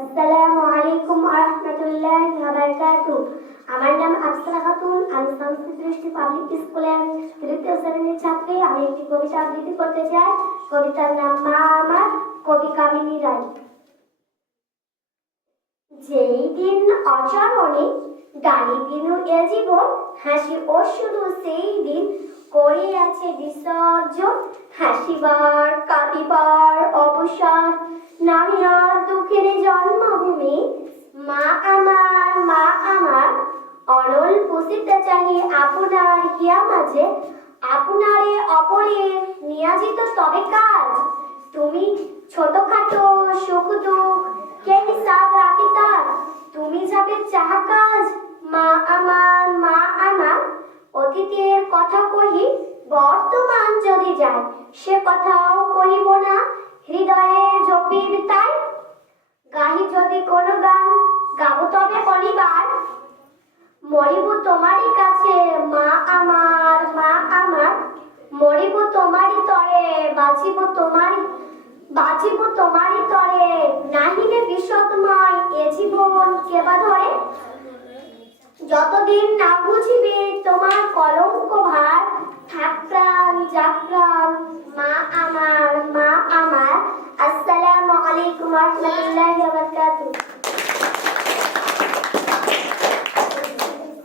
আসসালামু আলাইকুম ওয়া রাহমাতুল্লাহি ওয়া বারাকাতুহু। আমার নাম আফসানা খাতুন। আমি সংস্কৃত দৃষ্টি পাবলিক স্কুলের তৃতীয় শ্রেণীর ছাত্রী। আমি একটি কবিতা আবৃত্তি করতে চাই। কবিতার নাম মা আমার, কবি কামিনী রায়। যেই দিন অচরণে ডালি দিনু এ জীবন, হাসি ও শুধু সেই দিন করে আছে বিসর্জন। হাসিবার কাঁদিবার অবসর, নামি আর দুঃখের জন্মভূমি। মা আমার অনল পুষিতে চাহি আপনার হিয়া মাঝে। আপনারে অপরে নিয়োজিত তবে কাজ। তুমি ছোটখাটো সুখ দুঃখ কে হিসাব রাখি তার। তুমি যাবে যাহা কাজ। মা আমার অতীতের কথা কহি, বর্তমান যদি যায় সে কথাও কহিব না। হৃদয়ের জপির তাই গাহি যদি কোনো গান, গাবো তবে অনিবার। মরিব তোমারই কাছে মা আমার, মরিব তোমারই তরে, বাঁচিব তোমারই তরে। নাহিলে বিষদময় এ জীবন কেবা ধরে। যতদিন না বুঝিবে তোমার কলঙ্ক ভার, থাক প্রাণ যাক প্রাণ মা